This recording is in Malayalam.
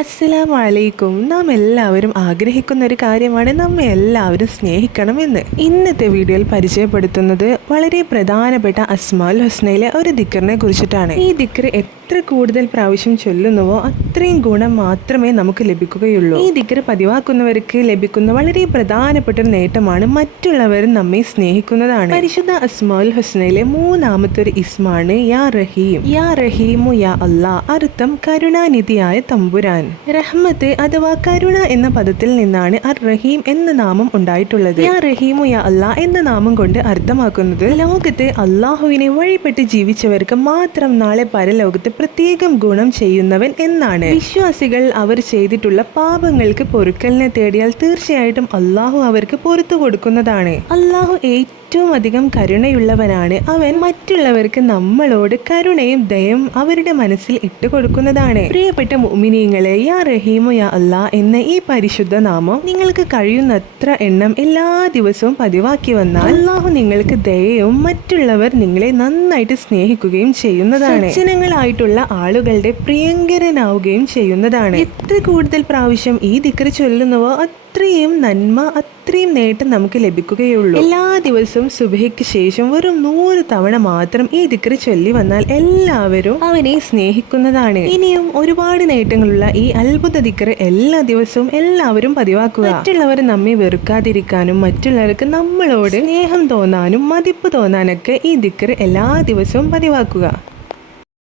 അസ്സലാമു അലൈക്കും നാം എല്ലാവരും ആഗ്രഹിക്കുന്ന ഒരു കാര്യമാണ് നമ്മെ എല്ലാവരും സ്നേഹിക്കണമെന്ന്. ഇന്നത്തെ വീഡിയോയിൽ പരിചയപ്പെടുത്തുന്നത് വളരെ പ്രധാനപ്പെട്ട അസ്മാൽ ഹുസ്നയിലെ ഒരു ദിക്കറിനെ കുറിച്ചിട്ടാണ്. ഈ ദിക്കർ എത്ര കൂടുതൽ പ്രാവശ്യം ചൊല്ലുന്നുവോ അത്രയും ഗുണം മാത്രമേ നമുക്ക് ലഭിക്കുകയുള്ളൂ. ഈ ദിക്കർ പതിവാക്കുന്നവർക്ക് ലഭിക്കുന്ന വളരെ പ്രധാനപ്പെട്ട ഒരു നേട്ടമാണ് മറ്റുള്ളവർ നമ്മെ സ്നേഹിക്കുന്നതാണ്. പരിശുദ്ധ അസ്മാൽ ഹുസ്നയിലെ മൂന്നാമത്തെ ഒരു ഇസ്മാണ് യാ റഹീം. യാ റഹീമു യാ അല്ലാ അർത്ഥം കരുണാനിധിയായ തമ്പുരാൻ. റഹ്മത്ത് അഥവാ കരുണ എന്ന പദത്തിൽ നിന്നാണ് അർ റഹീം എന്ന നാമം ഉണ്ടായിട്ടുള്ളത്. യാ റഹീമു യാ അല്ലാ എന്ന നാമം കൊണ്ട് അർത്ഥമാക്കുന്നത് ലോകത്തെ അള്ളാഹുവിനെ വഴിപ്പെട്ട് ജീവിച്ചവർക്ക് മാത്രം നാളെ പരലോകത്ത് പ്രത്യേകം ഗുണം ചെയ്യുന്നവൻ എന്നാണ്. വിശ്വാസികൾ അവർ ചെയ്തിട്ടുള്ള പാപങ്ങൾക്ക് പൊറുക്കലിനെ തേടിയാൽ തീർച്ചയായിട്ടും അള്ളാഹു അവർക്ക് പൊറത്തു കൊടുക്കുന്നതാണ്. അള്ളാഹു ഏറ്റവും അധികം കരുണയുള്ളവനാണ്. അവൻ മറ്റുള്ളവർക്ക് നമ്മളോട് കരുണയും ദയം അവരുടെ മനസ്സിൽ ഇട്ട് കൊടുക്കുന്നതാണ്. പ്രിയപ്പെട്ട മുഅ്മിനീങ്ങളെ യാ റഹീമു യാ അല്ലാ എന്ന ഈ പരിശുദ്ധ നാമം നിങ്ങൾക്ക് കഴിയുന്നത്ര എണ്ണം എല്ലാ ദിവസവും പതിവാക്കി വന്നാൽ അള്ളാഹു നിങ്ങൾക്ക് ദയയും മറ്റുള്ളവർ നിങ്ങളെ നന്നായിട്ട് സ്നേഹിക്കുകയും ചെയ്യുന്നതാണ്. സജ്ജനങ്ങളായിട്ടുള്ള ആളുകളുടെ പ്രിയങ്കരനാവുകയും ചെയ്യുന്നതാണ്. എത്ര കൂടുതൽ പ്രാവശ്യം ഈ ദിക്കറ് ചൊല്ലുന്നവോ അത്രയും നന്മ അത്രയും നേട്ടം നമുക്ക് ലഭിക്കുകയുള്ളൂ. എല്ലാ ദിവസവും സുബഹയ്ക്ക് ശേഷം വെറും നൂറ് തവണ മാത്രം ഈ ദിക്കറ് ചൊല്ലി വന്നാൽ എല്ലാവരും അവനെ സ്നേഹിക്കുന്നതാണ്. ഇനിയും ഒരുപാട് നേട്ടങ്ങളുള്ള ഈ അത്ഭുത ദിക്കറ് എല്ലാ ദിവസവും എല്ലാവരും പതിവാക്കുക. മറ്റുള്ളവർ നമ്മെ വെറുക്കാതിരിക്കാനും മറ്റുള്ളവർക്ക് നമ്മളോട് സ്നേഹം തോന്നാനും മതിപ്പ് തോന്നാനൊക്കെ ഈ ദിക്കറ് എല്ലാ ദിവസവും പതിവാക്കുക.